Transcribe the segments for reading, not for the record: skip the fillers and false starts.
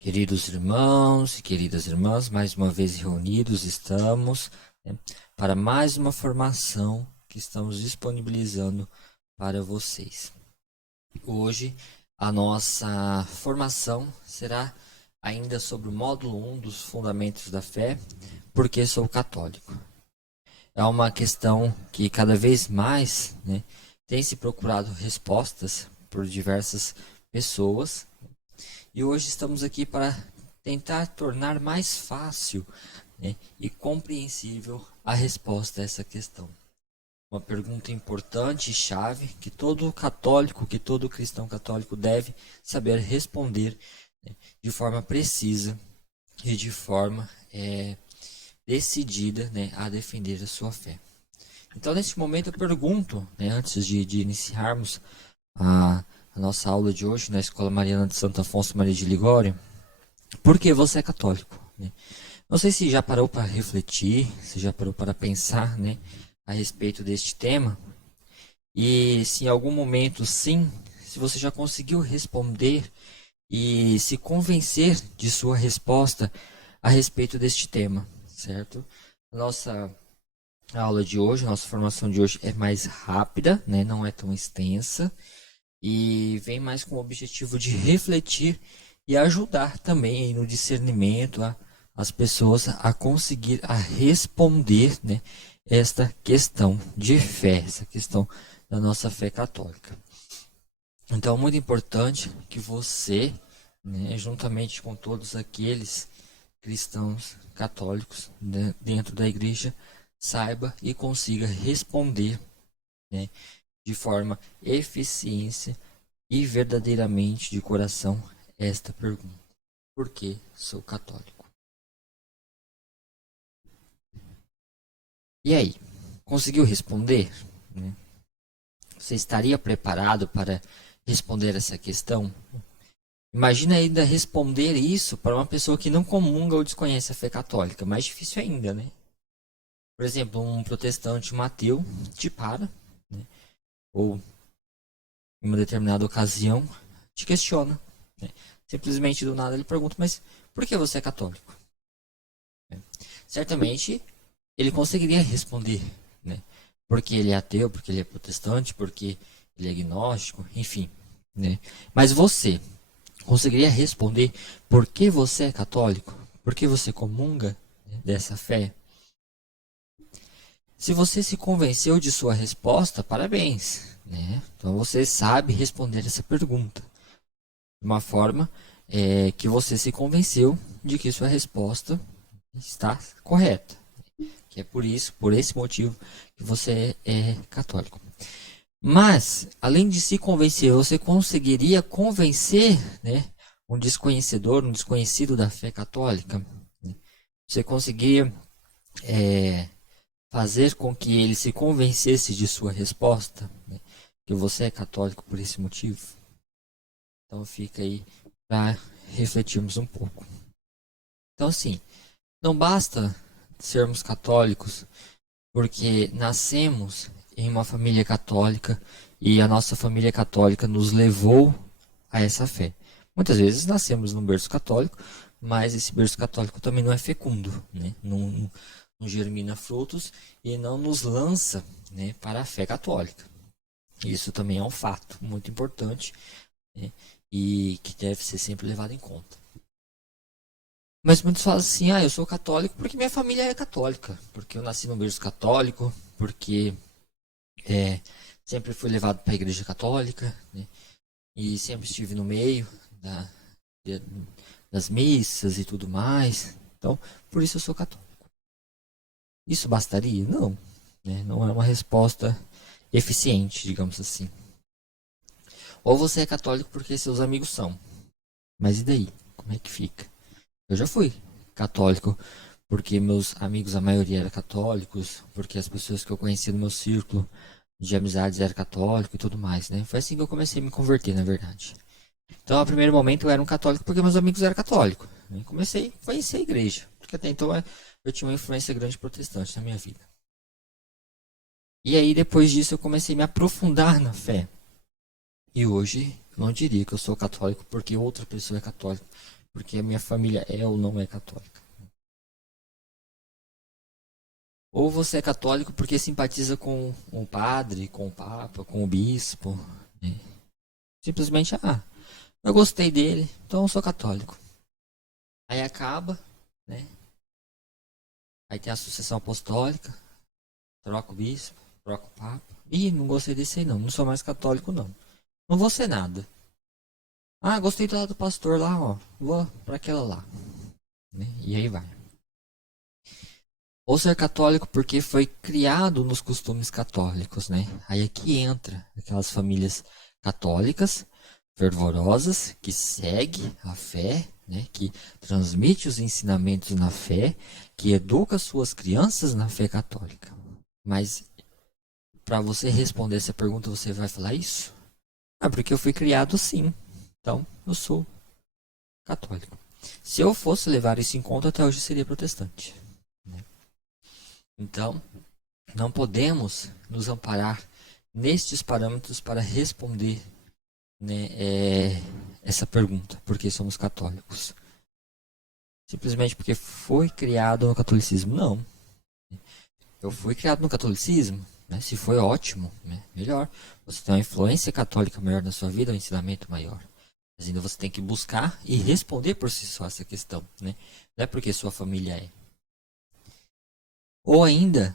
Queridos irmãos e queridas irmãs, mais uma vez reunidos estamos, para mais uma formação que estamos disponibilizando para vocês. Hoje a nossa formação será ainda sobre o módulo 1 dos Fundamentos da Fé, porque sou católico. É uma questão que cada vez mais tem se procurado respostas por diversas pessoas. E hoje estamos aqui para tentar tornar mais fácil e compreensível a resposta a essa questão. Uma pergunta importante e chave que todo católico, que todo cristão católico deve saber responder de forma precisa e de forma decidida a defender a sua fé. Então, neste momento, eu pergunto, antes de iniciarmos a nossa aula de hoje na Escola Mariana de Santo Afonso Maria de Ligório, por que você é católico? Não sei se já parou para refletir, se já parou para pensar a respeito deste tema. E se em algum momento sim, se você já conseguiu responder e se convencer de sua resposta a respeito deste tema, certo? Nossa aula de hoje, nossa formação de hoje é mais rápida, não é tão extensa e vem mais com o objetivo de refletir e ajudar também no discernimento as pessoas a conseguir a responder esta questão de fé, essa questão da nossa fé católica. Então, é muito importante que você, juntamente com todos aqueles cristãos católicos dentro da igreja, saiba e consiga responder de forma eficiente e verdadeiramente de coração esta pergunta: por que sou católico? E aí, conseguiu responder? Você estaria preparado para responder essa questão? Imagina ainda responder isso para uma pessoa que não comunga ou desconhece a fé católica. Mais difícil ainda, né? Por exemplo, um protestante, um ateu, te para, ou em uma determinada ocasião, te questiona. Simplesmente do nada ele pergunta: mas por que você é católico? Certamente ele conseguiria responder, porque ele é ateu, porque ele é protestante, porque ele é agnóstico, enfim. Mas você conseguiria responder por que você é católico? Por que você comunga dessa fé? Se você se convenceu de sua resposta, parabéns. Então você sabe responder essa pergunta de uma forma que você se convenceu de que sua resposta está correta. Que é por esse motivo que você é católico. Mas, além de se convencer, você conseguiria convencer um desconhecedor, um desconhecido da fé católica? Você conseguiria fazer com que ele se convencesse de sua resposta? Que você é católico por esse motivo? Então fica aí para refletirmos um pouco. Então, assim, não basta sermos católicos porque nascemos em uma família católica e a nossa família católica nos levou a essa fé. Muitas vezes nascemos num berço católico, mas esse berço católico também não é fecundo, não germina frutos e não nos lança para a fé católica. Isso também é um fato muito importante e que deve ser sempre levado em conta. Mas muitos falam assim: eu sou católico porque minha família é católica, porque eu nasci num berço católico, porque sempre fui levado para a igreja católica, e sempre estive no meio das missas e tudo mais. Então, por isso eu sou católico. Isso bastaria? Não. Não é uma resposta eficiente, digamos assim. Ou você é católico porque seus amigos são. Mas e daí? Como é que fica? Eu já fui católico porque meus amigos, a maioria eram católicos, porque as pessoas que eu conhecia no meu círculo de amizades eram católicos e tudo mais, Foi assim que eu comecei a me converter, na verdade. Então, no primeiro momento, eu era um católico porque meus amigos eram católicos. Comecei a conhecer a igreja, porque até então eu tinha uma influência grande protestante na minha vida. E aí, depois disso, eu comecei a me aprofundar na fé. E hoje, eu não diria que eu sou católico porque outra pessoa é católica, porque a minha família é ou não é católica. Ou você é católico porque simpatiza com o padre, com o papa, com o bispo. Né? Simplesmente, eu gostei dele, então eu sou católico. Aí acaba, né? Aí tem a sucessão apostólica, troca o bispo, troca o papa. Ih, não gostei desse aí não, não sou mais católico não. Não vou ser nada. Gostei do pastor lá, ó. Vou pra aquela lá. Né? E aí vai. Ou ser católico porque foi criado nos costumes católicos, né? Aí aqui entra aquelas famílias católicas, fervorosas, que segue a fé, né? Que transmite os ensinamentos na fé, que educa suas crianças na fé católica. Mas para você responder essa pergunta, você vai falar isso? Porque eu fui criado assim. Então, eu sou católico. Se eu fosse levar isso em conta, até hoje seria protestante. Né? Então, não podemos nos amparar nestes parâmetros para responder, né, essa pergunta, porque somos católicos. Simplesmente porque foi criado no catolicismo? Não. Eu fui criado no catolicismo, né? Se foi ótimo, né? Melhor. Você tem uma influência católica maior na sua vida, um ensinamento maior. Mas ainda você tem que buscar e responder por si só essa questão, né? Não é porque sua família é. Ou ainda,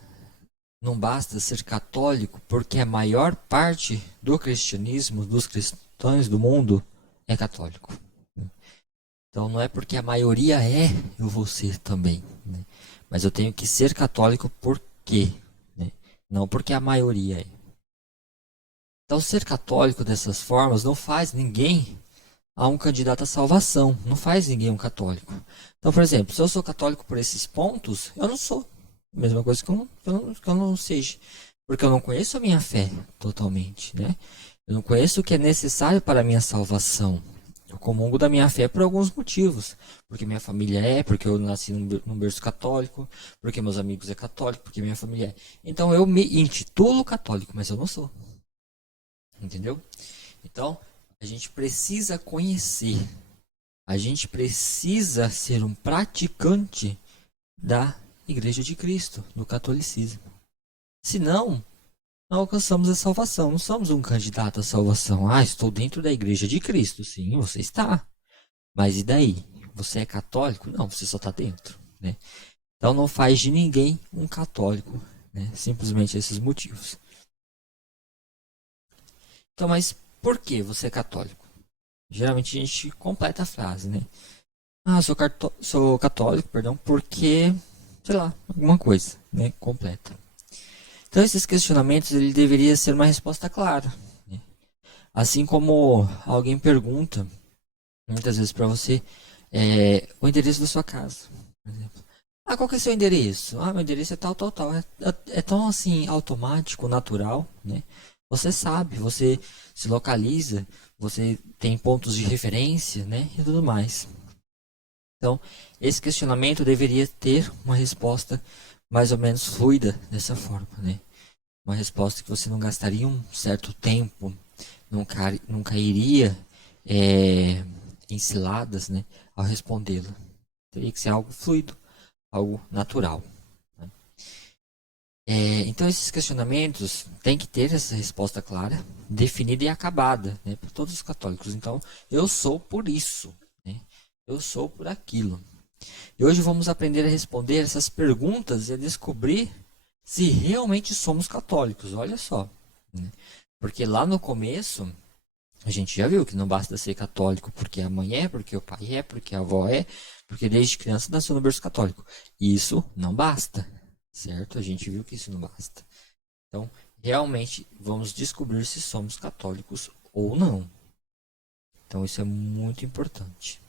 não basta ser católico porque a maior parte do cristianismo, dos cristãos do mundo, é católico. Então não é porque a maioria é, eu vou ser também. Né? Mas eu tenho que ser católico por quê? Né? Não porque a maioria é. Então ser católico dessas formas não faz ninguém a um candidato à salvação. Não faz ninguém um católico. Então, por exemplo, se eu sou católico por esses pontos, eu não sou. Mesma coisa que eu não seja. Porque eu não conheço a minha fé totalmente, né? Eu não conheço o que é necessário para a minha salvação. Eu comungo da minha fé por alguns motivos. Porque minha família é, porque eu nasci num berço católico, porque meus amigos é católico, porque minha família é. Então eu me intitulo católico, mas eu não sou. Entendeu? Então, a gente precisa conhecer. A gente precisa ser um praticante da Igreja de Cristo, do catolicismo. Senão, não alcançamos a salvação. Não somos um candidato à salvação. Estou dentro da Igreja de Cristo. Sim, você está. Mas e daí? Você é católico? Não, você só está dentro. Né? Então não faz de ninguém um católico. Né? Simplesmente esses motivos. Então, mas por que você é católico? Geralmente a gente completa a frase, né? Sou católico, perdão, porque, sei lá, alguma coisa, né? Completa. Então esses questionamentos ele deveria ser uma resposta clara. Né? Assim como alguém pergunta, muitas vezes para você, o endereço da sua casa, por exemplo. Qual que é o seu endereço? Meu endereço é tal, tal, tal. É tão assim automático, natural, né? Você sabe, você se localiza, você tem pontos de referência, né? E tudo mais. Então, esse questionamento deveria ter uma resposta mais ou menos fluida dessa forma, né? Uma resposta que você não gastaria um certo tempo, não cairia em ciladas, né? Ao respondê-la. Teria que ser algo fluido, algo natural. Né? Então, esses questionamentos têm que ter essa resposta clara, definida e acabada, né? Para todos os católicos. Então, eu sou por isso, né? Eu sou por aquilo. E hoje vamos aprender a responder essas perguntas e a descobrir se realmente somos católicos. Olha só. Né? Porque lá no começo, a gente já viu que não basta ser católico porque a mãe é, porque o pai é, porque a avó é, porque desde criança nasceu no berço católico. Isso não basta, certo? A gente viu que isso não basta. Então, realmente, vamos descobrir se somos católicos ou não. Então, isso é muito importante.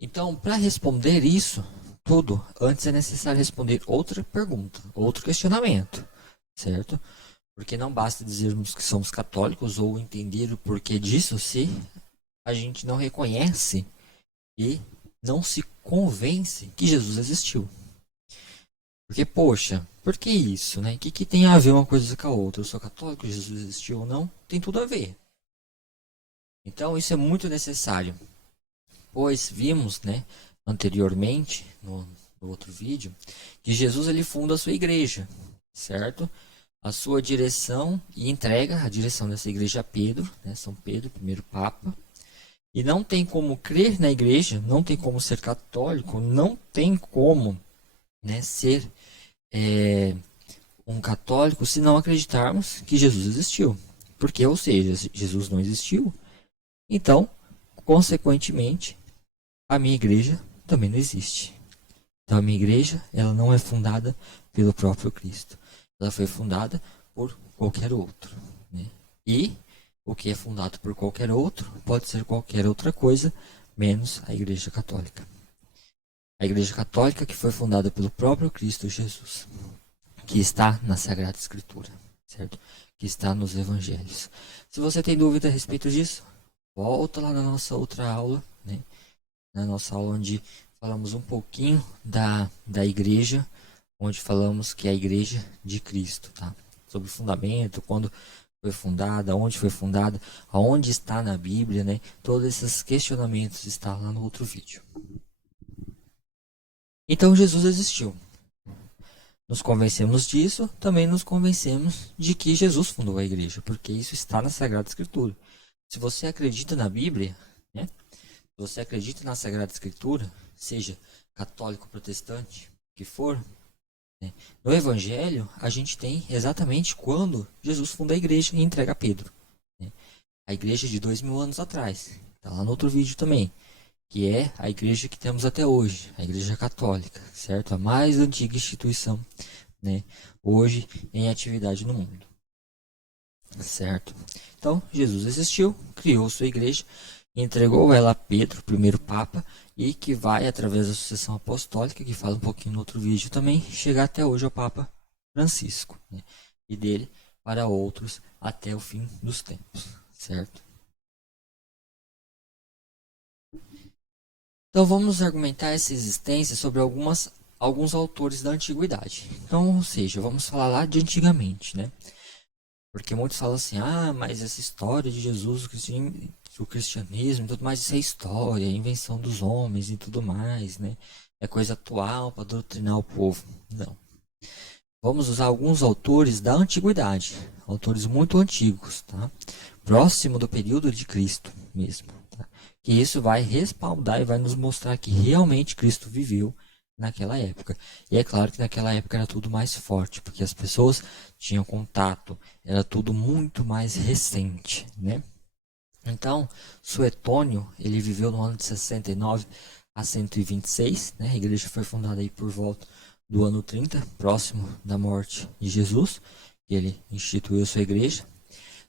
Então, para responder isso tudo, antes é necessário responder outra pergunta, outro questionamento, certo? Porque não basta dizermos que somos católicos ou entender o porquê disso se a gente não reconhece e não se convence que Jesus existiu. Porque, poxa, por que isso, né? O que tem a ver uma coisa com a outra? Eu sou católico, Jesus existiu ou não? Tem tudo a ver. Então isso é muito necessário, pois vimos, né, anteriormente no outro vídeo, que Jesus ele funda a sua igreja, certo? A sua direção e entrega a direção dessa igreja a Pedro, né, São Pedro, primeiro Papa. E não tem como crer na igreja, não tem como ser católico, não tem como, né, ser um católico se não acreditarmos que Jesus existiu. Porque, ou seja, Jesus não existiu, então, consequentemente, a minha igreja também não existe. Então, a minha igreja ela não é fundada pelo próprio Cristo. Ela foi fundada por qualquer outro, né? E o que é fundado por qualquer outro pode ser qualquer outra coisa, menos a Igreja Católica. A Igreja Católica que foi fundada pelo próprio Cristo Jesus, que está na Sagrada Escritura, certo? Que está nos Evangelhos. Se você tem dúvida a respeito disso, volta lá na nossa outra aula, né? Na nossa aula onde falamos um pouquinho da igreja, onde falamos que é a igreja de Cristo, tá? Sobre o fundamento, quando foi fundada, onde foi fundada, aonde está na Bíblia, né? Todos esses questionamentos estão lá no outro vídeo. Então Jesus existiu. Nos convencemos disso, também nos convencemos de que Jesus fundou a igreja, porque isso está na Sagrada Escritura. Se você acredita na Bíblia, né? Se você acredita na Sagrada Escritura, seja católico, protestante, o que for, né? No Evangelho, a gente tem exatamente quando Jesus funda a igreja e entrega a Pedro, né? A igreja de 2000 anos atrás. Está lá no outro vídeo também. Que é a igreja que temos até hoje, a Igreja Católica, certo? A mais antiga instituição, né? Hoje em atividade no mundo, certo? Então, Jesus existiu, criou sua igreja, entregou ela a Pedro, primeiro Papa, e que vai, através da sucessão apostólica, que fala um pouquinho no outro vídeo também, chegar até hoje ao Papa Francisco, né? E dele para outros até o fim dos tempos, certo? Então vamos argumentar essa existência sobre alguns autores da antiguidade. Então, ou seja, vamos falar lá de antigamente, né? Porque muitos falam assim, mas essa história de Jesus, o cristianismo e tudo mais, isso é história, é invenção dos homens e tudo mais, né? É coisa atual para doutrinar o povo. Não. Vamos usar alguns autores da antiguidade, autores muito antigos, tá? Próximo do período de Cristo mesmo. Tá? Que isso vai respaldar e vai nos mostrar que realmente Cristo viveu naquela época. E é claro que naquela época era tudo mais forte, porque as pessoas tinham contato, era tudo muito mais recente, né? Então, Suetônio, ele viveu no ano de 69 a 126, né? A igreja foi fundada aí por volta do ano 30, próximo da morte de Jesus, que ele instituiu sua igreja.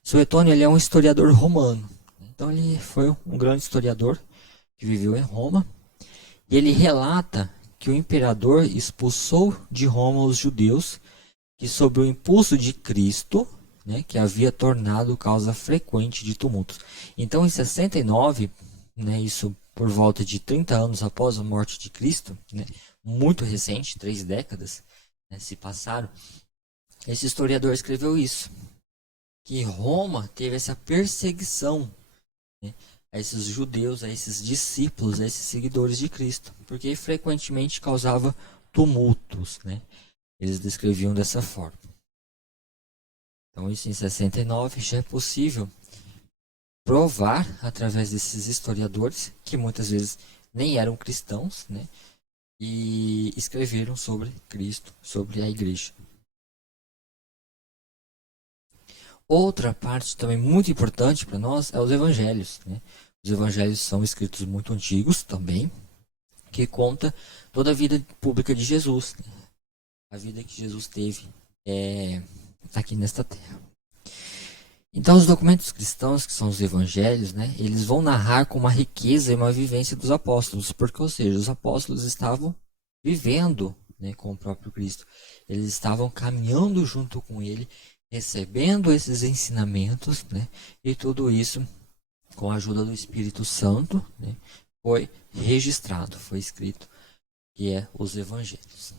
Suetônio ele é um historiador romano, então ele foi um grande historiador que viveu em Roma, e ele relata que o imperador expulsou de Roma os judeus que, sob o impulso de Cristo, né, que havia tornado causa frequente de tumultos. Então, em 69, né, isso por volta de 30 anos após a morte de Cristo, né, muito recente, 3 décadas, né, se passaram, esse historiador escreveu isso, que Roma teve essa perseguição, né, a esses judeus, a esses discípulos, a esses seguidores de Cristo, porque frequentemente causava tumultos, né? Eles descreviam dessa forma. Então, isso em 69 já é possível provar através desses historiadores, que muitas vezes nem eram cristãos, né? E escreveram sobre Cristo, sobre a igreja. Outra parte também muito importante para nós é os evangelhos, né? Os evangelhos são escritos muito antigos também, que conta toda a vida pública de Jesus, né? A vida que Jesus teve aqui nesta terra. Então, os documentos cristãos, que são os evangelhos, né, eles vão narrar com uma riqueza e uma vivência dos apóstolos, porque, ou seja, os apóstolos estavam vivendo, né, com o próprio Cristo. Eles estavam caminhando junto com ele, recebendo esses ensinamentos, né, e tudo isso, com a ajuda do Espírito Santo, né, foi registrado, foi escrito, que é os evangelhos.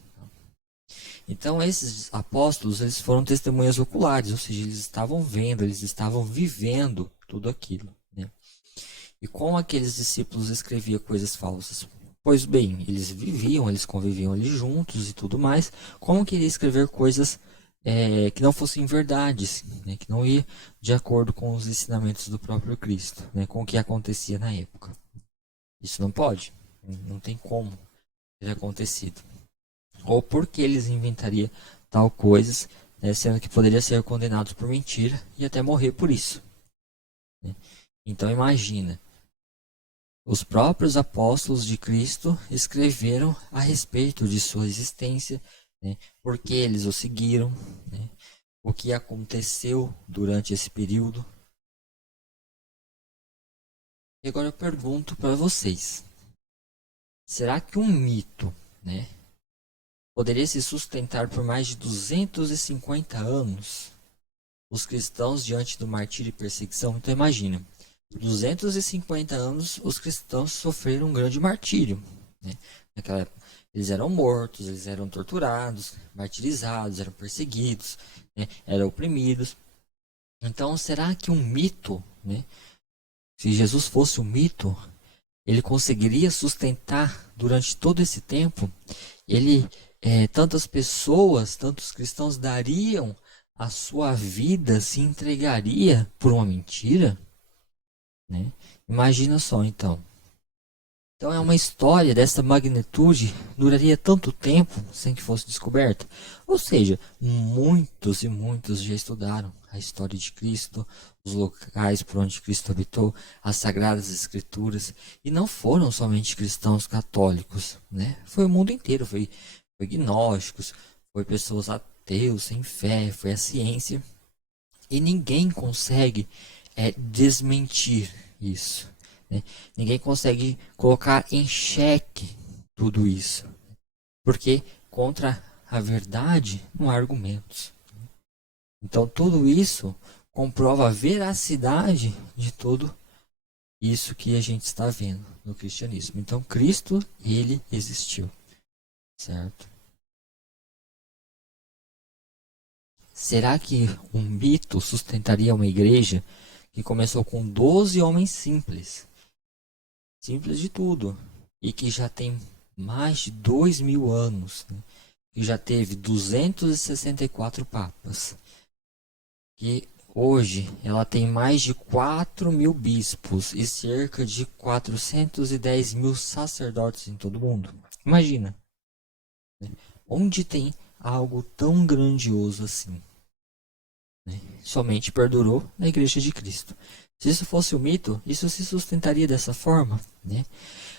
Então, esses apóstolos, eles foram testemunhas oculares, ou seja, eles estavam vendo, eles estavam vivendo tudo aquilo, né? E como aqueles discípulos escreviam coisas falsas? Pois bem, eles viviam, eles conviviam ali juntos e tudo mais. Como queria escrever coisas que não fossem verdades, né, que não ia de acordo com os ensinamentos do próprio Cristo, né, com o que acontecia na época? Isso não pode, não tem como ter acontecido. Ou porque eles inventariam tal coisas, né, sendo que poderia ser condenados por mentira e até morrer por isso, né? Então imagina, os próprios apóstolos de Cristo escreveram a respeito de sua existência, né, porque eles o seguiram, né, o que aconteceu durante esse período. E agora eu pergunto para vocês, será que um mito, né, poderia se sustentar por mais de 250 anos? Os cristãos diante do martírio e perseguição? Então imagina, 250 anos os cristãos sofreram um grande martírio, né? Naquela época, eles eram mortos, eles eram torturados, martirizados, eram perseguidos, né? Eram oprimidos. Então será que um mito, né? Se Jesus fosse um mito, ele conseguiria sustentar durante todo esse tempo? Ele, tantas pessoas, tantos cristãos dariam a sua vida, se entregaria por uma mentira, né? Imagina só, então. Então é uma história dessa magnitude, duraria tanto tempo sem que fosse descoberta? Ou seja, muitos e muitos já estudaram a história de Cristo, os locais por onde Cristo habitou, as Sagradas Escrituras, e não foram somente cristãos católicos, né? Foi o mundo inteiro, foi gnósticos, foi pessoas ateus, sem fé, foi a ciência, e ninguém consegue desmentir isso, né? Ninguém consegue colocar em xeque tudo isso, porque contra a verdade não há argumentos. Então tudo isso comprova a veracidade de tudo isso que a gente está vendo no cristianismo. Então Cristo, ele existiu, certo? Será que um mito sustentaria uma igreja que começou com 12 homens simples de tudo, e que já tem mais de 2.000 anos, né? Que já teve 264 papas, que hoje ela tem mais de 4.000 bispos e cerca de 410.000 sacerdotes em todo o mundo. Imagina, né? Onde tem algo tão grandioso assim, né? Somente perdurou na Igreja de Cristo. Se isso fosse um mito, isso se sustentaria dessa forma, né?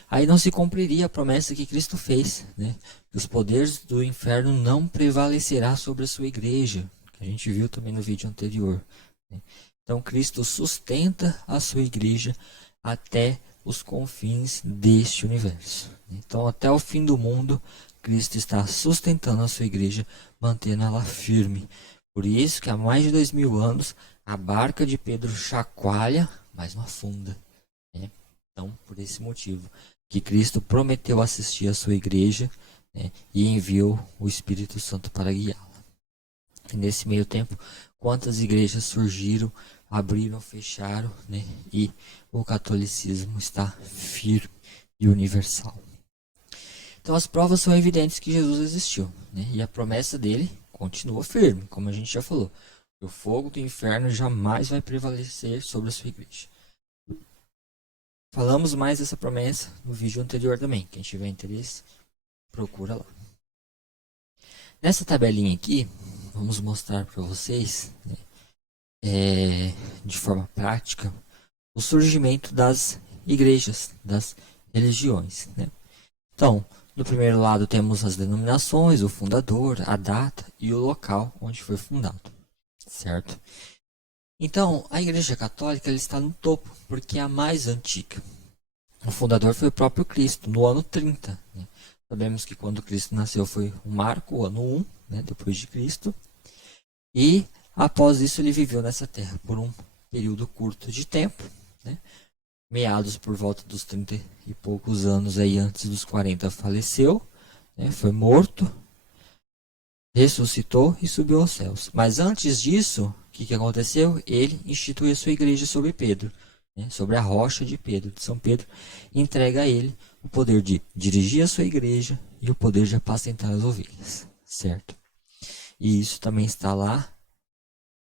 Aí não se cumpriria a promessa que Cristo fez, né? Que os poderes do inferno não prevalecerá sobre a sua igreja, que a gente viu também no vídeo anterior, né? Então Cristo sustenta a sua igreja até os confins deste universo. Então até o fim do mundo, Cristo está sustentando a sua igreja, mantendo ela firme. Por isso que há mais de 2.000 anos a barca de Pedro chacoalha, mas não afunda, né? Então, por esse motivo que Cristo prometeu assistir a sua igreja, né, e enviou o Espírito Santo para guiá-la. E nesse meio tempo, quantas igrejas surgiram, abriram, fecharam, né, e o catolicismo está firme e universal. Então as provas são evidentes que Jesus existiu, né, e a promessa dele continua firme, como a gente já falou. O fogo do inferno jamais vai prevalecer sobre a sua igreja. Falamos mais dessa promessa no vídeo anterior também. Quem tiver interesse, procura lá. Nessa tabelinha aqui, vamos mostrar para vocês, né, de forma prática, o surgimento das igrejas, das religiões, né? Então, no primeiro lado temos as denominações, o fundador, a data e o local onde foi fundado, certo? Então, a Igreja Católica ela está no topo, porque é a mais antiga. O fundador foi o próprio Cristo, no ano 30. Né? Sabemos que quando Cristo nasceu foi o marco, o ano 1, né, depois de Cristo. E após isso ele viveu nessa terra por um período curto de tempo, né? Meados por volta dos 30 e poucos anos, aí antes dos 40 faleceu, né? Foi morto, ressuscitou e subiu aos céus. Mas antes disso, o que aconteceu? Ele instituiu a sua igreja sobre Pedro. né, sobre a rocha de Pedro, de São Pedro, e entrega a ele o poder de dirigir a sua igreja e o poder de apacentar as ovelhas, certo? E isso também está lá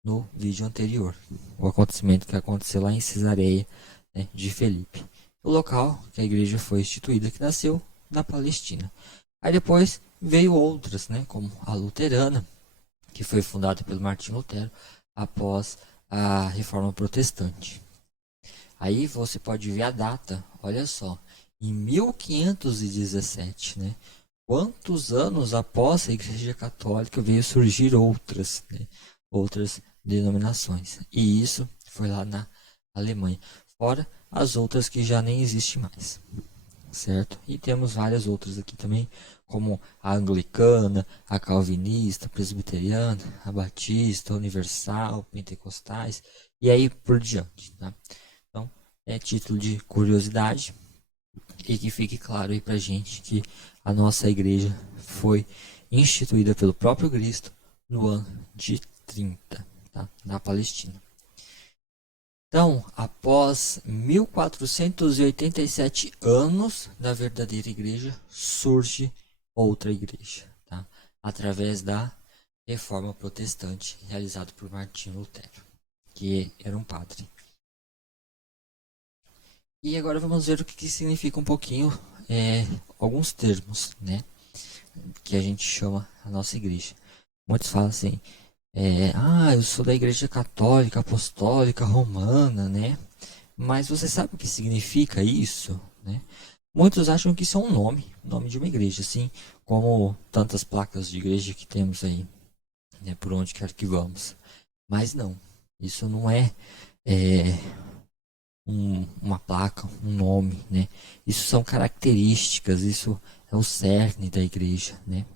no vídeo anterior, o acontecimento que aconteceu lá em Cesareia, né, de Felipe, o local que a igreja foi instituída, que nasceu na Palestina. Aí depois veio outras, né, como a luterana, que foi fundada pelo Martinho Lutero após a Reforma Protestante. Aí você pode ver a data, olha só, em 1517, né? Quantos anos após a Igreja Católica veio surgir outras, né? Outras denominações. E isso foi lá na Alemanha. Fora as outras que já nem existem mais, certo? E temos várias outras aqui também, como a anglicana, a calvinista, a presbiteriana, a batista, a universal, pentecostais, e aí por diante, tá? Então, é título de curiosidade, e que fique claro aí pra gente que a nossa igreja foi instituída pelo próprio Cristo no ano de 30, tá? Na Palestina. Então, após 1487 anos da verdadeira igreja, surge outra igreja, tá? Através da Reforma Protestante realizada por Martinho Lutero, que era um padre. E agora vamos ver o que significa um pouquinho alguns termos, né, que a gente chama a nossa igreja. Muitos falam assim, eu sou da igreja católica, apostólica, romana, né? Mas você sabe o que significa isso, né? Muitos acham que isso é um nome de uma igreja, assim como tantas placas de igreja que temos aí, né, por onde quer que vamos. Mas não, isso não é uma placa, um nome, né? Isso são características, isso é o cerne da igreja, né?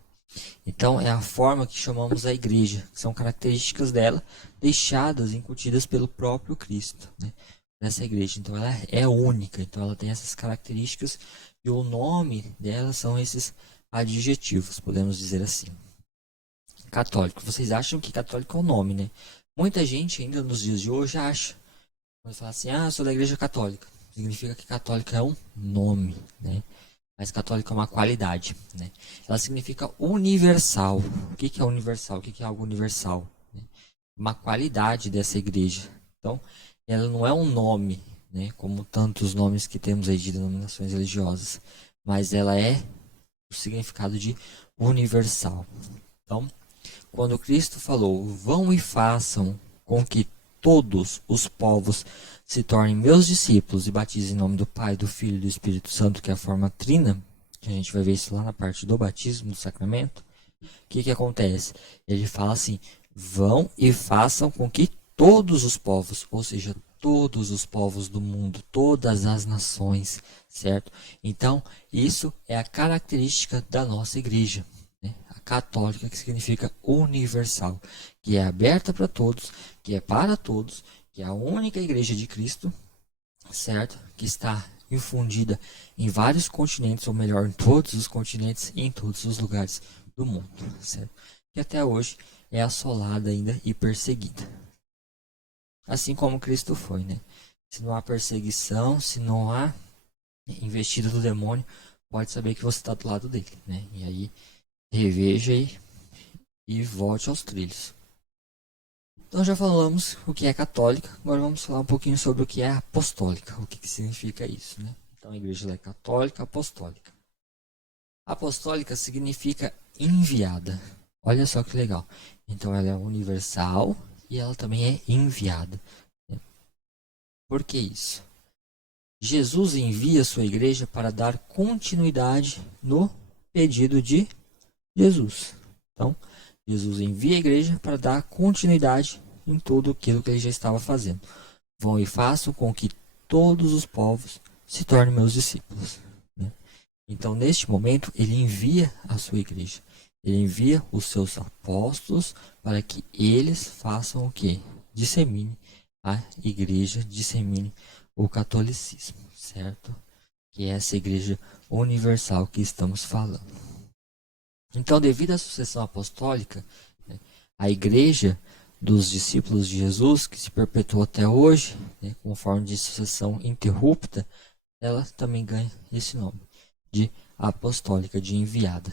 Então é a forma que chamamos a igreja, que são características dela deixadas, incutidas pelo próprio Cristo, né, nessa igreja. Então ela é única, então ela tem essas características e o nome dela são esses adjetivos, podemos dizer assim. Católico. Vocês acham que católico é o nome, né? Muita gente ainda nos dias de hoje acha. Quando fala assim, sou da igreja católica. Significa que católico é um nome, né? Mas católico é uma qualidade, né? Ela significa universal. O que é universal? O que é algo universal? Uma qualidade dessa igreja. Então, ela não é um nome, né? Como tantos nomes que temos aí de denominações religiosas. Mas ela é o significado de universal. Então, quando Cristo falou, vão e façam com que todos os povos se tornem meus discípulos e batizem em nome do Pai, do Filho e do Espírito Santo, que é a forma trina, que a gente vai ver isso lá na parte do batismo, do sacramento. O que acontece? Ele fala assim, vão e façam com que todos os povos, ou seja, todos os povos do mundo, todas as nações, certo? Então, isso é a característica da nossa igreja, né? A católica, que significa universal, que é aberta para todos, que é para todos, que é a única igreja de Cristo, certo? Que está infundida em vários continentes, ou melhor, em todos os continentes e em todos os lugares do mundo, certo? Que até hoje é assolada ainda e perseguida. Assim como Cristo foi, né? Se não há perseguição, se não há investida do demônio, pode saber que você está do lado dele, né? E aí, reveja e volte aos trilhos. Então já falamos o que é católica, agora vamos falar um pouquinho sobre o que é apostólica, o que significa isso, né? Então a igreja é católica, apostólica. Apostólica significa enviada. Olha só que legal. Então ela é universal e ela também é enviada. Por que isso? Jesus envia sua igreja para dar continuidade no pedido de Jesus. Então, Jesus envia a igreja para dar continuidade em tudo aquilo que ele já estava fazendo. Vão e façam com que todos os povos se tornem meus discípulos, né? Então, neste momento, ele envia a sua igreja. Ele envia os seus apóstolos para que eles façam o quê? Dissemine a igreja, dissemine o catolicismo, certo? Que é essa igreja universal que estamos falando. Então, devido à sucessão apostólica, né, a igreja dos discípulos de Jesus, que se perpetuou até hoje, né, como forma de sucessão interrupta, ela também ganha esse nome de apostólica, de enviada.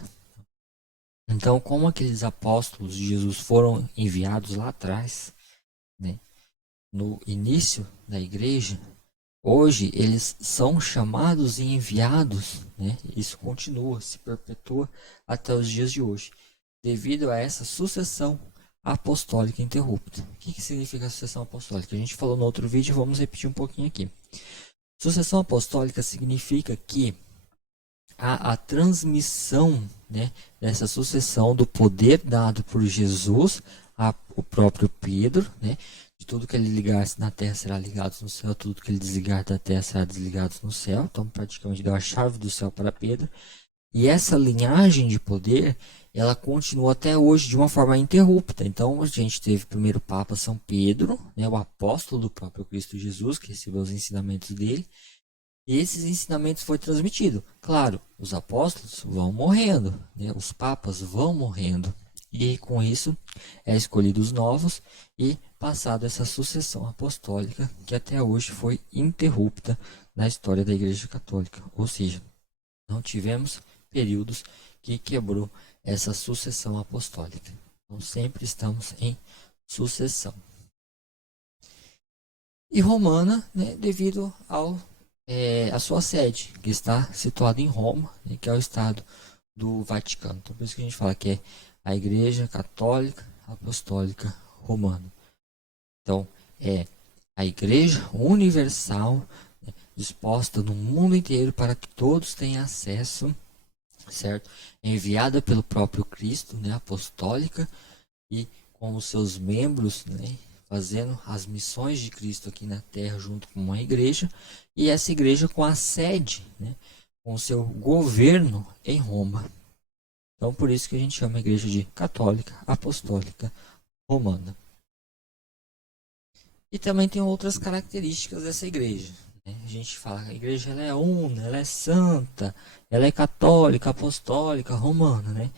Então, como aqueles apóstolos de Jesus foram enviados lá atrás, né, no início da igreja, hoje eles são chamados e enviados, né? Isso continua, se perpetua até os dias de hoje, devido a essa sucessão apostólica interrupta. O que significa sucessão apostólica? A gente falou no outro vídeo, vamos repetir um pouquinho aqui. Sucessão apostólica significa que a transmissão, né, dessa sucessão do poder dado por Jesus ao próprio Pedro, né, de tudo que ele ligasse na terra será ligado no céu, tudo que ele desligar da terra será desligado no céu. Então, praticamente deu a chave do céu para Pedro. E essa linhagem de poder, ela continua até hoje de uma forma interrupta. Então, a gente teve o primeiro Papa São Pedro, né, o apóstolo do próprio Cristo Jesus, que recebeu os ensinamentos dele. E esses ensinamentos foram transmitidos. Claro, os apóstolos vão morrendo, né, os papas vão morrendo. E com isso é escolhido os novos e passado essa sucessão apostólica que até hoje foi interrupta na história da Igreja Católica. Ou seja, não tivemos períodos que quebrou essa sucessão apostólica. Então sempre estamos em sucessão. E romana, né, devido a sua sede, que está situada em Roma, né, que é o estado do Vaticano. Então por isso que a gente fala que é a Igreja Católica Apostólica Romana. Então é a Igreja Universal, né, disposta no mundo inteiro para que todos tenham acesso, certo? Enviada pelo próprio Cristo, né, apostólica, e com os seus membros, né, fazendo as missões de Cristo aqui na Terra junto com uma igreja, e essa igreja com a sede, né, com o seu governo em Roma. Então por isso que a gente chama a igreja de católica, apostólica, romana. E também tem outras características dessa igreja. A gente fala que a igreja ela é una, ela é santa, ela é católica, apostólica, romana, né?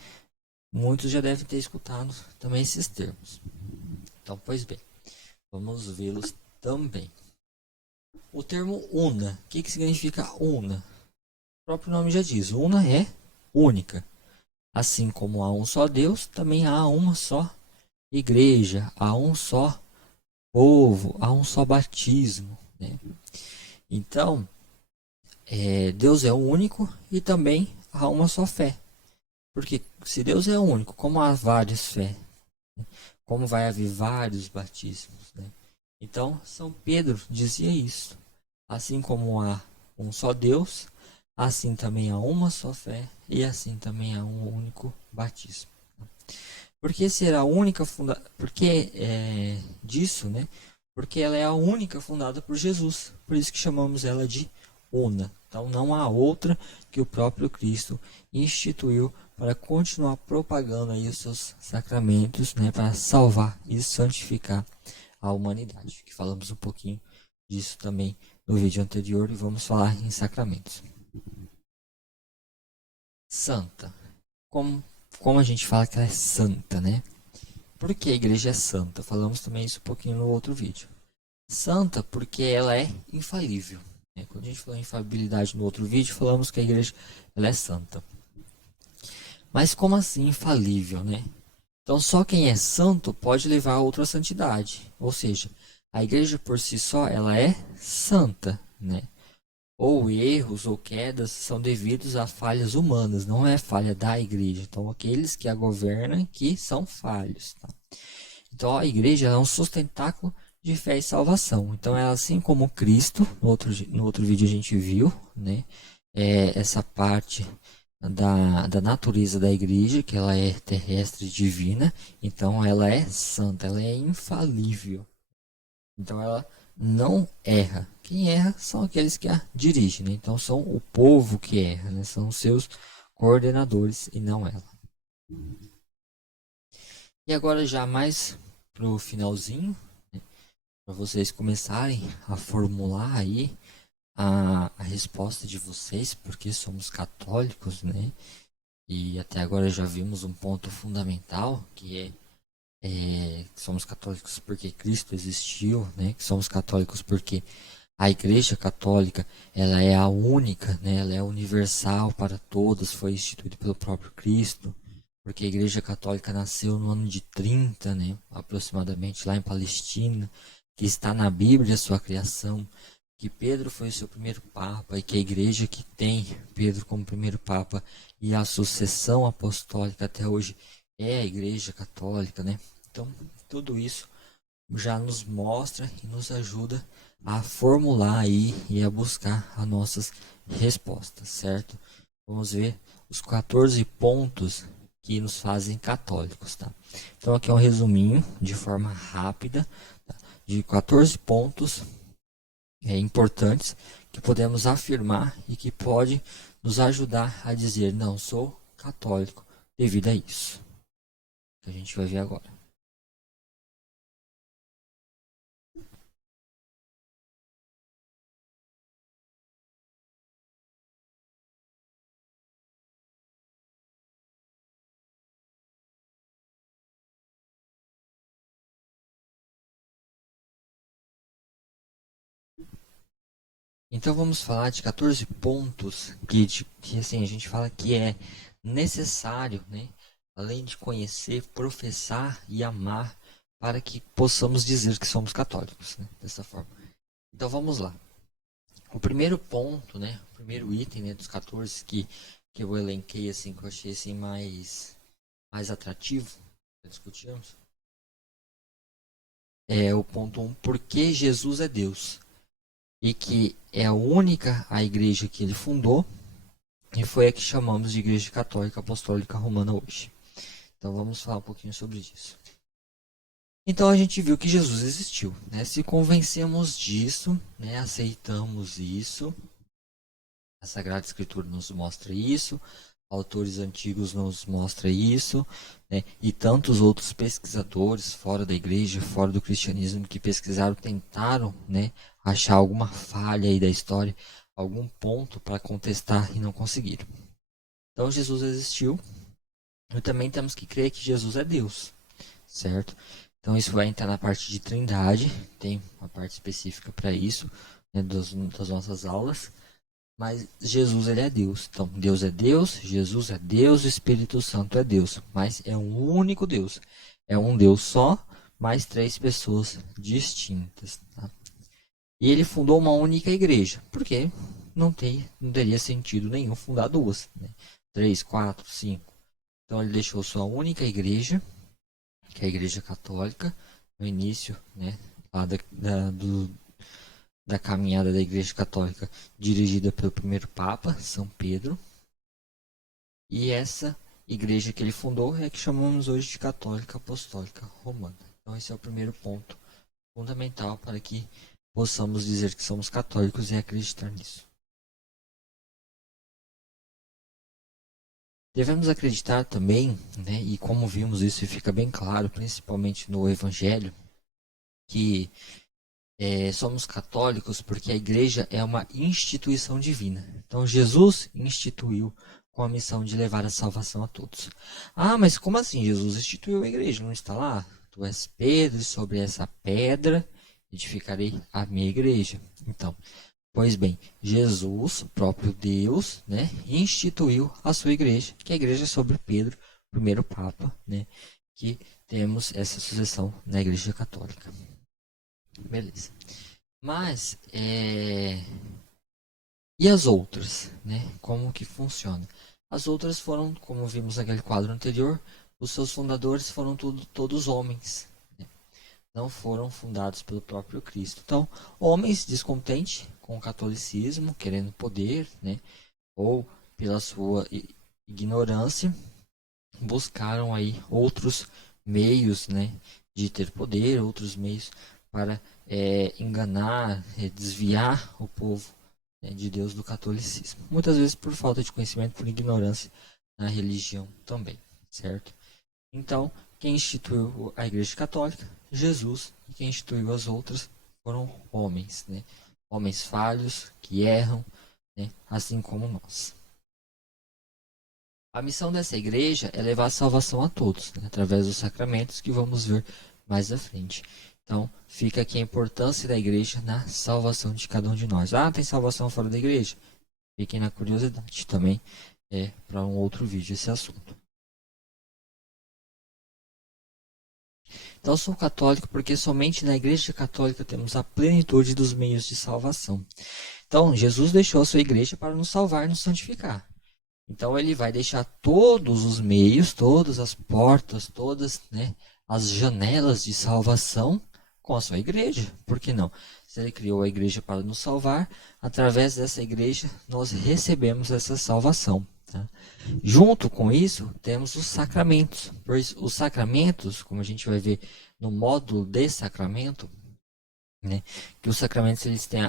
Muitos já devem ter escutado também esses termos. Então, pois bem, vamos vê-los também. O termo una, o que significa una? O próprio nome já diz, una é única. Assim como há um só Deus, também há uma só igreja, há um só povo, há um só batismo, né? Então, Deus é o único e também há uma só fé. Porque se Deus é o único, como há várias fé, né? Como vai haver vários batismos, né? Então, São Pedro dizia isso. Assim como há um só Deus, assim também há uma só fé e assim também há um único batismo. Por que será a única Por que disso, né? Porque ela é a única fundada por Jesus. Por isso que chamamos ela de una. Então não há outra que o próprio Cristo instituiu para continuar propagando aí os seus sacramentos, né, para salvar e santificar a humanidade. Que falamos um pouquinho disso também no vídeo anterior e vamos falar em sacramentos. Santa. Como a gente fala que ela é santa, né? Por que a igreja é santa? Falamos também isso um pouquinho no outro vídeo. Santa porque ela é infalível. Quando a gente falou em infalibilidade no outro vídeo, falamos que a igreja ela é santa. Mas como assim infalível, né? Então só quem é santo pode levar a outra santidade. Ou seja, a igreja por si só ela é santa, né? Ou erros ou quedas são devidos a falhas humanas, não é falha da igreja. Então aqueles que a governam que são falhos. Tá? Então a igreja é um sustentáculo de fé e salvação. Então ela, assim como Cristo, no outro vídeo a gente viu, né, essa parte da natureza da igreja, que ela é terrestre e divina, então ela é santa, ela é infalível. Então ela não erra. Quem erra são aqueles que a dirigem, né? Então são o povo que erra, né? São seus coordenadores e não ela. E agora já mais pro finalzinho, para vocês começarem a formular aí a resposta de vocês, porque somos católicos, né? E até agora já vimos um ponto fundamental, que que somos católicos porque Cristo existiu, né? Que somos católicos porque a Igreja Católica, ela é a única, né? Ela é universal para todos, foi instituída pelo próprio Cristo, porque a Igreja Católica nasceu no ano de 30, né? Aproximadamente, lá em Palestina, que está na Bíblia a sua criação, que Pedro foi o seu primeiro Papa, e que a Igreja que tem Pedro como primeiro Papa e a sucessão apostólica até hoje é a Igreja Católica, né? Então, tudo isso já nos mostra e nos ajuda a formular aí e a buscar as nossas respostas, certo? Vamos ver os 14 pontos que nos fazem católicos, tá? Então aqui é um resuminho de forma rápida, tá? De 14 pontos importantes que podemos afirmar e que pode nos ajudar a dizer não sou católico devido a isso, que a gente vai ver agora. Então vamos falar de 14 pontos que assim, a gente fala que é necessário, né? Além de conhecer, professar e amar, para que possamos dizer que somos católicos, né? Dessa forma. Então vamos lá. O primeiro ponto, né? O primeiro item, né, dos 14 que eu elenquei, assim, que eu achei assim, mais atrativo para discutirmos, é o ponto 1, por que Jesus é Deus? E que é a única a igreja que ele fundou, e foi a que chamamos de Igreja Católica Apostólica Romana hoje. Então vamos falar um pouquinho sobre isso. Então a gente viu que Jesus existiu, né? Se convencemos disso, né? Aceitamos isso, a Sagrada Escritura nos mostra isso, autores antigos nos mostram isso, né? E tantos outros pesquisadores fora da igreja, fora do cristianismo, que pesquisaram, tentaram, né, achar alguma falha aí da história, algum ponto para contestar e não conseguiram. Então Jesus existiu, e também temos que crer que Jesus é Deus, certo? Então isso vai entrar na parte de Trindade, tem uma parte específica para isso, né, das nossas aulas. Mas Jesus, ele é Deus. Então, Deus é Deus, Jesus é Deus, o Espírito Santo é Deus. Mas é um único Deus. É um Deus só, mais três pessoas distintas. Tá? E ele fundou uma única igreja. Porque não teria sentido nenhum fundar duas. Né? Três, quatro, cinco. Então, ele deixou sua única igreja, que é a Igreja Católica, no início, né? Lá da caminhada da Igreja Católica, dirigida pelo primeiro Papa, São Pedro. E essa igreja que ele fundou é a que chamamos hoje de Católica Apostólica Romana. Então esse é o primeiro ponto fundamental para que possamos dizer que somos católicos e acreditar nisso. Devemos acreditar também, né, e como vimos isso e fica bem claro, principalmente no Evangelho, que somos católicos porque a igreja é uma instituição divina. Então Jesus instituiu com a missão de levar a salvação a todos. Ah, mas como assim? Jesus instituiu a igreja, não está lá? Tu és Pedro, e sobre essa pedra edificarei a minha igreja. Então, pois bem, Jesus, o próprio Deus, né, instituiu a sua igreja, que é a igreja sobre Pedro, primeiro Papa, né, que temos essa sucessão na Igreja Católica. Beleza. Mas, e as outras, né? Como que funciona? As outras foram, como vimos naquele quadro anterior, os seus fundadores foram todos homens, né? Não foram fundados pelo próprio Cristo. Então, homens descontentes com o catolicismo, querendo poder, né? Ou pela sua ignorância, buscaram aí outros meios, né? De ter poder, outros meios para enganar, desviar o povo, né, de Deus do catolicismo. Muitas vezes por falta de conhecimento, por ignorância na religião também, certo? Então, quem instituiu a Igreja Católica? Jesus. E quem instituiu as outras foram homens, né? Homens falhos, que erram, né? Assim como nós. A missão dessa igreja é levar a salvação a todos, né, através dos sacramentos que vamos ver mais à frente. Então, fica aqui a importância da igreja na salvação de cada um de nós. Ah, tem salvação fora da igreja? Fiquem na curiosidade também, para um outro vídeo esse assunto. Então, sou católico porque somente na igreja católica temos a plenitude dos meios de salvação. Então, Jesus deixou a sua igreja para nos salvar e nos santificar. Então ele vai deixar todos os meios, todas as portas, todas, né, as janelas de salvação com a sua igreja. Por que não? Se ele criou a igreja para nos salvar, através dessa igreja nós recebemos essa salvação. Tá? Junto com isso, temos os sacramentos. Pois os sacramentos, como a gente vai ver no módulo de sacramento, né, que os sacramentos eles têm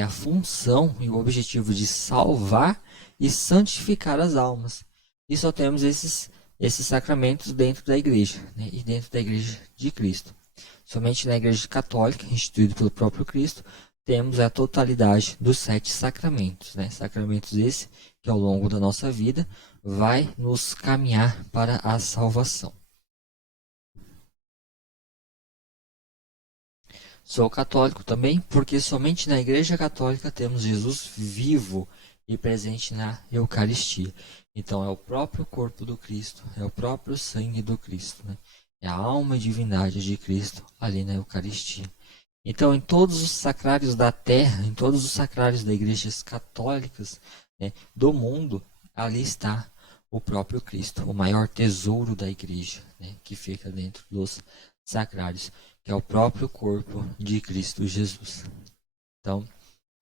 a função e o objetivo de salvar e santificar as almas. E só temos esses sacramentos dentro da igreja, né, e dentro da igreja de Cristo. Somente na igreja católica, instituída pelo próprio Cristo, temos a totalidade dos 7 sacramentos. Né? Sacramentos esses que ao longo da nossa vida vai nos caminhar para a salvação. Sou católico também porque somente na igreja católica temos Jesus vivo e presente na Eucaristia. Então é o próprio corpo do Cristo, é o próprio sangue do Cristo, né? É a alma e divindade de Cristo ali na Eucaristia. Então em todos os sacrários da terra, em todos os sacrários das igrejas católicas, né, do mundo, ali está o próprio Cristo, o maior tesouro da igreja, né, que fica dentro dos sacrários, que é o próprio corpo de Cristo Jesus. Então,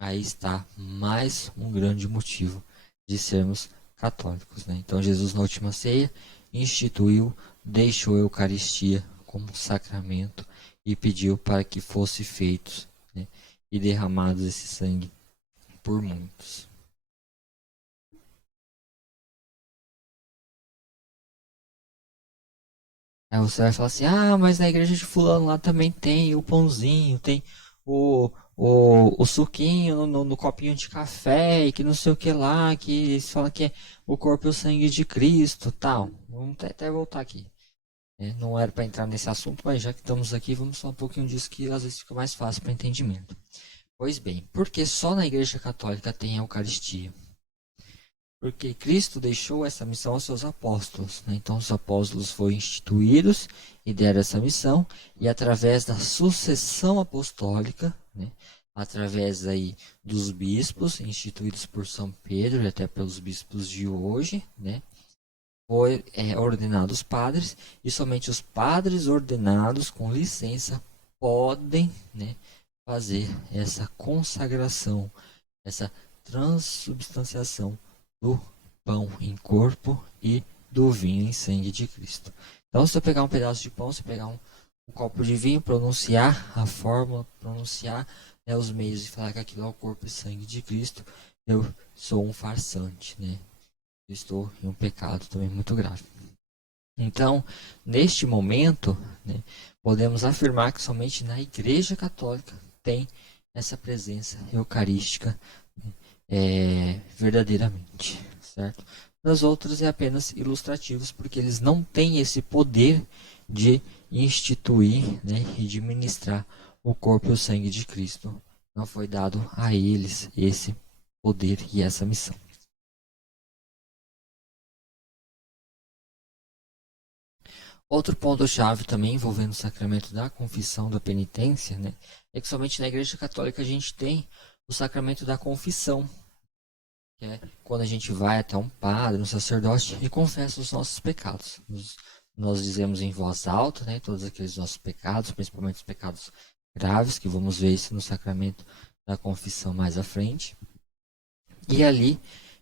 aí está mais um grande motivo de sermos católicos. Né? Então, Jesus, na última ceia, instituiu, deixou a Eucaristia como sacramento e pediu para que fosse feitos, né, e derramados esse sangue por muitos. Aí você vai falar assim, ah, mas na igreja de fulano lá também tem o pãozinho, tem o suquinho no copinho de café, e que não sei o que lá, que eles falam que é o corpo e o sangue de Cristo, tal. Vamos até voltar aqui. Não era para entrar nesse assunto, mas já que estamos aqui, vamos falar um pouquinho disso que às vezes fica mais fácil para entendimento. Pois bem, porque só na igreja católica tem a Eucaristia? Porque Cristo deixou essa missão aos seus apóstolos. Né? Então, os apóstolos foram instituídos e deram essa missão, e através da sucessão apostólica, né? Através aí dos bispos, instituídos por São Pedro e até pelos bispos de hoje, né? Foi ordenados padres, e somente os padres ordenados com licença podem, né, fazer essa consagração, essa transubstanciação do pão em corpo e do vinho em sangue de Cristo. Então, se eu pegar um pedaço de pão, se eu pegar um copo de vinho, pronunciar a fórmula, pronunciar, né, os meios de falar que aquilo é o corpo e sangue de Cristo, eu sou um farsante, né? Eu estou em um pecado também muito grave. Então, neste momento, né, podemos afirmar que somente na Igreja Católica tem essa presença eucarística, verdadeiramente, certo? Nas outras é apenas ilustrativos, porque eles não têm esse poder de instituir, né, e de ministrar o corpo e o sangue de Cristo. Não foi dado a eles esse poder e essa missão. Outro ponto-chave também envolvendo o sacramento da confissão, da penitência, né, é que somente na Igreja Católica a gente tem o sacramento da confissão, que é quando a gente vai até um padre, um sacerdote e confessa os nossos pecados. Nós dizemos em voz alta, né, todos aqueles nossos pecados, principalmente os pecados graves, que vamos ver isso no sacramento da confissão mais à frente. E ali,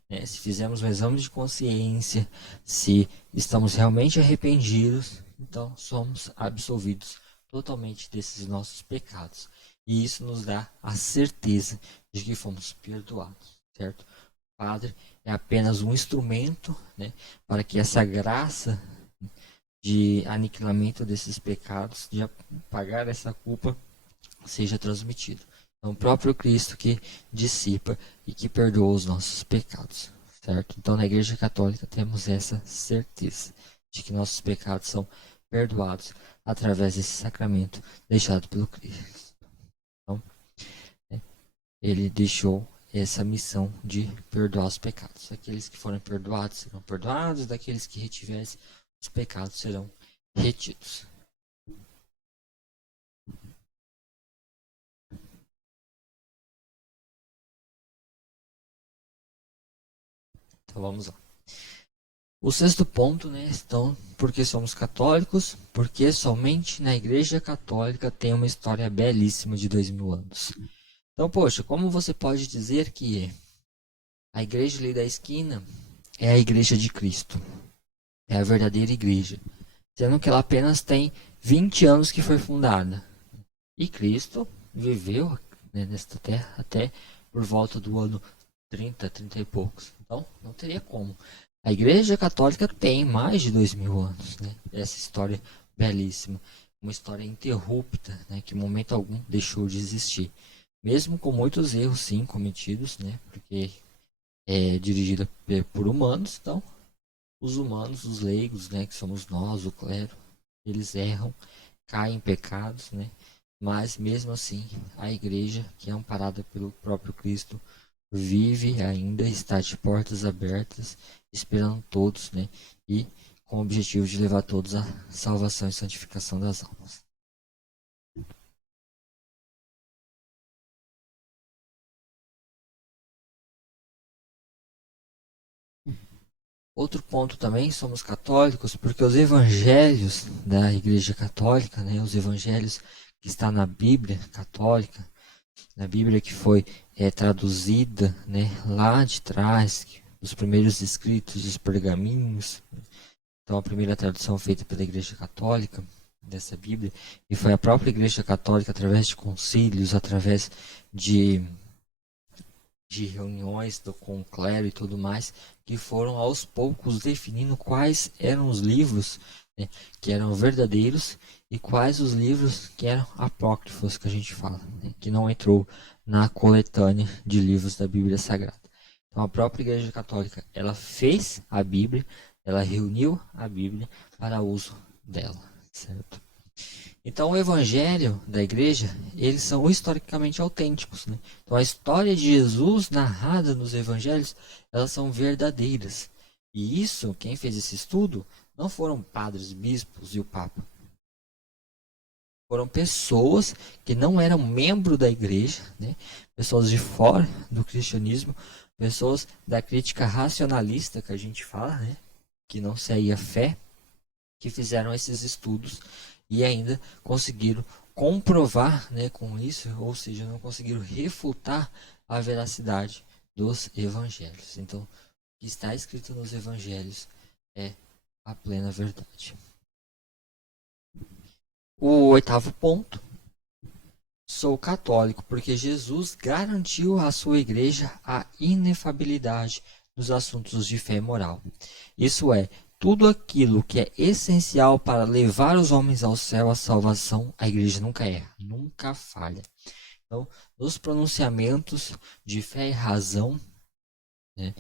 né, se fizermos um exame de consciência, se estamos realmente arrependidos, então somos absolvidos totalmente desses nossos pecados. E isso nos dá a certeza de que fomos perdoados, certo? O Padre é apenas um instrumento, né, para que essa graça de aniquilamento desses pecados, de apagar essa culpa, seja transmitida. É o próprio Cristo que dissipa e que perdoa os nossos pecados, certo? Então, na Igreja Católica temos essa certeza de que nossos pecados são perdoados através desse sacramento deixado pelo Cristo. Então, né, ele deixou essa missão de perdoar os pecados. Aqueles que forem perdoados serão perdoados, daqueles que retivessem os pecados serão retidos. Então vamos lá. O sexto ponto, né, então, porque somos católicos, porque somente na Igreja Católica tem uma história belíssima de 2000 anos. Então, poxa, como você pode dizer que a igreja ali da esquina é a Igreja de Cristo? É a verdadeira igreja, sendo que ela apenas tem 20 anos que foi fundada. E Cristo viveu, né, nesta terra até por volta do ano 30 e poucos. Então, não teria como. A Igreja Católica tem mais de 2000 anos, né? Essa história belíssima, uma história interrupta, né, que em momento algum deixou de existir. Mesmo com muitos erros, sim, cometidos, né, porque é dirigida por humanos, então, os humanos, os leigos, né, que somos nós, o clero, eles erram, caem em pecados, né, mas mesmo assim, a igreja, que é amparada pelo próprio Cristo, vive ainda, está de portas abertas, esperando todos, né, e com o objetivo de levar todos à salvação e santificação das almas. Outro ponto também, somos católicos, porque os evangelhos da Igreja Católica, né, os evangelhos que está na Bíblia Católica, na Bíblia que foi traduzida, né, lá de trás, os primeiros escritos, os pergaminhos. Então, a primeira tradução feita pela Igreja Católica dessa Bíblia, e foi a própria Igreja Católica, através de concílios, através de reuniões com o clero e tudo mais, que foram aos poucos definindo quais eram os livros, né, que eram verdadeiros e quais os livros que eram apócrifos, que a gente fala, né, que não entrou na coletânea de livros da Bíblia Sagrada. Então a própria Igreja Católica, ela fez a Bíblia, ela reuniu a Bíblia para uso dela, certo? Então, o evangelho da igreja, eles são historicamente autênticos, né? Então, a história de Jesus narrada nos evangelhos, elas são verdadeiras. E isso, quem fez esse estudo, não foram padres, bispos e o Papa. Foram pessoas que não eram membro da igreja, né? Pessoas de fora do cristianismo, pessoas da crítica racionalista que a gente fala, né? Que não seguia fé, que fizeram esses estudos e ainda conseguiram comprovar, né, com isso, ou seja, não conseguiram refutar a veracidade dos evangelhos. Então, o que está escrito nos evangelhos é a plena verdade. O oitavo ponto: sou católico porque Jesus garantiu à sua igreja a inefabilidade nos assuntos de fé e moral. Isso é, tudo aquilo que é essencial para levar os homens ao céu, à salvação, a igreja nunca erra, nunca falha. Então, nos pronunciamentos de fé e razão, né,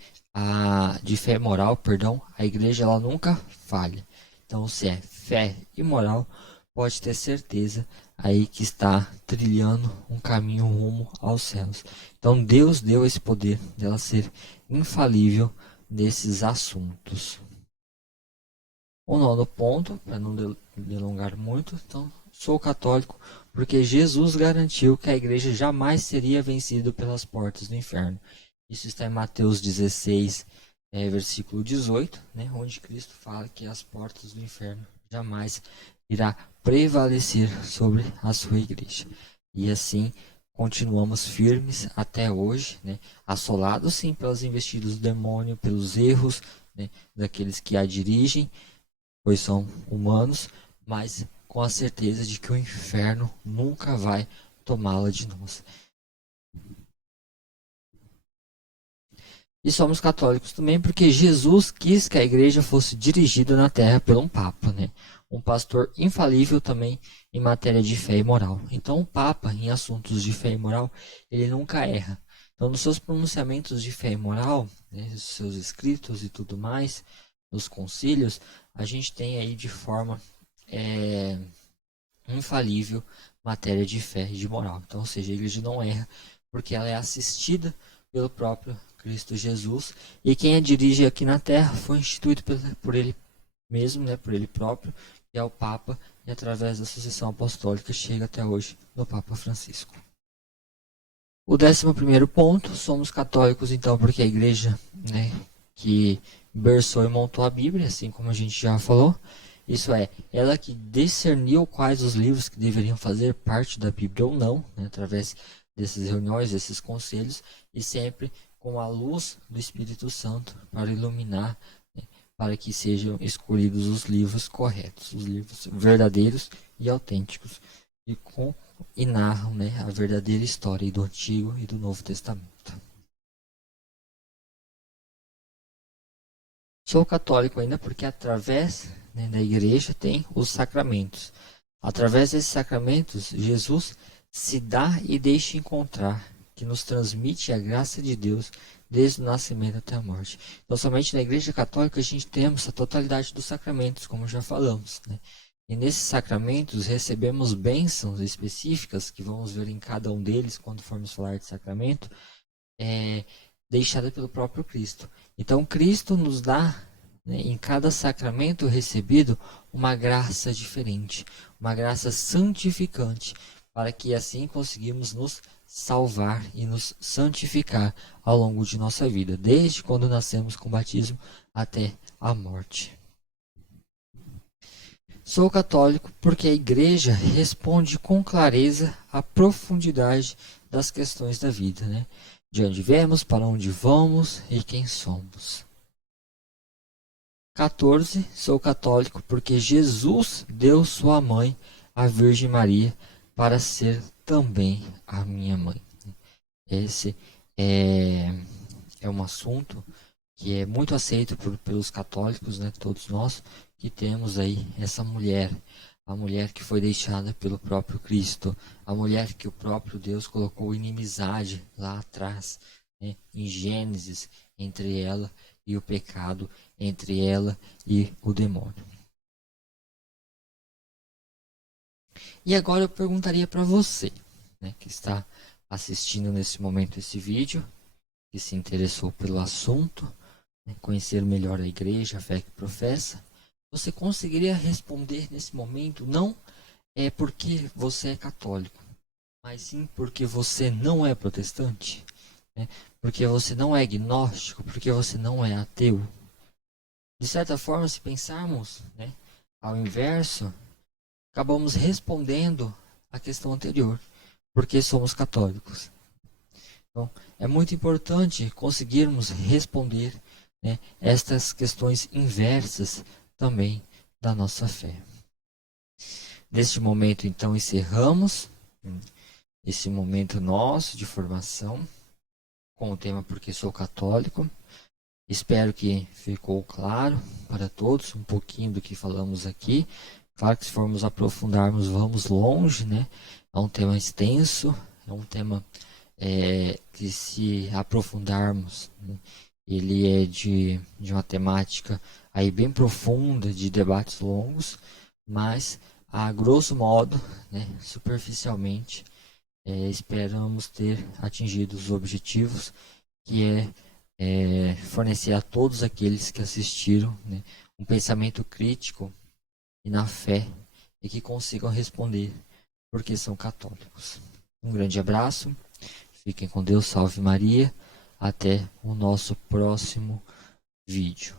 de fé e moral, perdão, a igreja ela nunca falha. Então, se é fé e moral, pode ter certeza aí que está trilhando um caminho rumo aos céus. Então, Deus deu esse poder dela ser infalível nesses assuntos. O nono ponto, para não delongar muito, então, sou católico porque Jesus garantiu que a igreja jamais seria vencida pelas portas do inferno. Isso está em Mateus 16, versículo 18, né, onde Cristo fala que as portas do inferno jamais irá prevalecer sobre a sua igreja. E assim continuamos firmes até hoje, né, assolados sim pelas investidas do demônio, pelos erros, né, daqueles que a dirigem, pois são humanos, mas com a certeza de que o inferno nunca vai tomá-la de nós. E somos católicos também porque Jesus quis que a igreja fosse dirigida na terra por um papa, né? Um pastor infalível também em matéria de fé e moral. Então o papa, em assuntos de fé e moral, ele nunca erra. Então, nos seus pronunciamentos de fé e moral, né, os seus escritos e tudo mais, nos concílios, a gente tem aí de forma infalível matéria de fé e de moral. Então, ou seja, a igreja não erra, porque ela é assistida pelo próprio Cristo Jesus, e quem a dirige aqui na terra foi instituído por ele mesmo, né, por ele próprio, que é o Papa, e através da sucessão apostólica chega até hoje no Papa Francisco. O 11º ponto, somos católicos então porque a igreja, né, que berçou e montou a Bíblia, assim como a gente já falou, isso é, ela que discerniu quais os livros que deveriam fazer parte da Bíblia ou não, né, através dessas reuniões, desses conselhos, e sempre com a luz do Espírito Santo para iluminar, né, para que sejam escolhidos os livros corretos, os livros verdadeiros e autênticos, e narram, né, a verdadeira história do Antigo e do Novo Testamento. Sou católico ainda porque através, né, da igreja tem os sacramentos. Através desses sacramentos, Jesus se dá e deixa encontrar, que nos transmite a graça de Deus desde o nascimento até a morte. Então, somente na igreja católica a gente temos a totalidade dos sacramentos, como já falamos, né? E nesses sacramentos recebemos bênçãos específicas, que vamos ver em cada um deles quando formos falar de sacramento, deixada pelo próprio Cristo. Então, Cristo nos dá, né, em cada sacramento recebido, uma graça diferente, uma graça santificante, para que assim conseguimos nos salvar e nos santificar ao longo de nossa vida, desde quando nascemos com o batismo até a morte. Sou católico porque a igreja responde com clareza à profundidade das questões da vida, né? De onde viemos, para onde vamos e quem somos. 14. Sou católico porque Jesus deu sua mãe, a Virgem Maria, para ser também a minha mãe. Esse é um assunto que é muito aceito pelos católicos, né? Todos nós que temos aí essa mulher, a mulher que foi deixada pelo próprio Cristo, a mulher que o próprio Deus colocou inimizade lá atrás, né, em Gênesis, entre ela e o pecado, entre ela e o demônio. E agora eu perguntaria para você, né, que está assistindo nesse momento esse vídeo, que se interessou pelo assunto, né, conhecer melhor a igreja, a fé que professa, você conseguiria responder nesse momento, não é porque você é católico, mas sim porque você não é protestante, né? Porque você não é agnóstico, porque você não é ateu. De certa forma, se pensarmos, né, ao inverso, acabamos respondendo à questão anterior, porque somos católicos. Então, é muito importante conseguirmos responder, né, estas questões inversas também da nossa fé. Neste momento, então, encerramos esse momento nosso de formação com o tema Porque Sou Católico. Espero que ficou claro para todos um pouquinho do que falamos aqui. Claro que se formos aprofundarmos, vamos longe, né? É um tema extenso, é um tema que se aprofundarmos, né, ele é de uma temática aí bem profunda, de debates longos, mas a grosso modo, né, superficialmente, esperamos ter atingido os objetivos, que é fornecer a todos aqueles que assistiram, né, um pensamento crítico e na fé, e que consigam responder porque são católicos. Um grande abraço, fiquem com Deus, salve Maria, até o nosso próximo vídeo.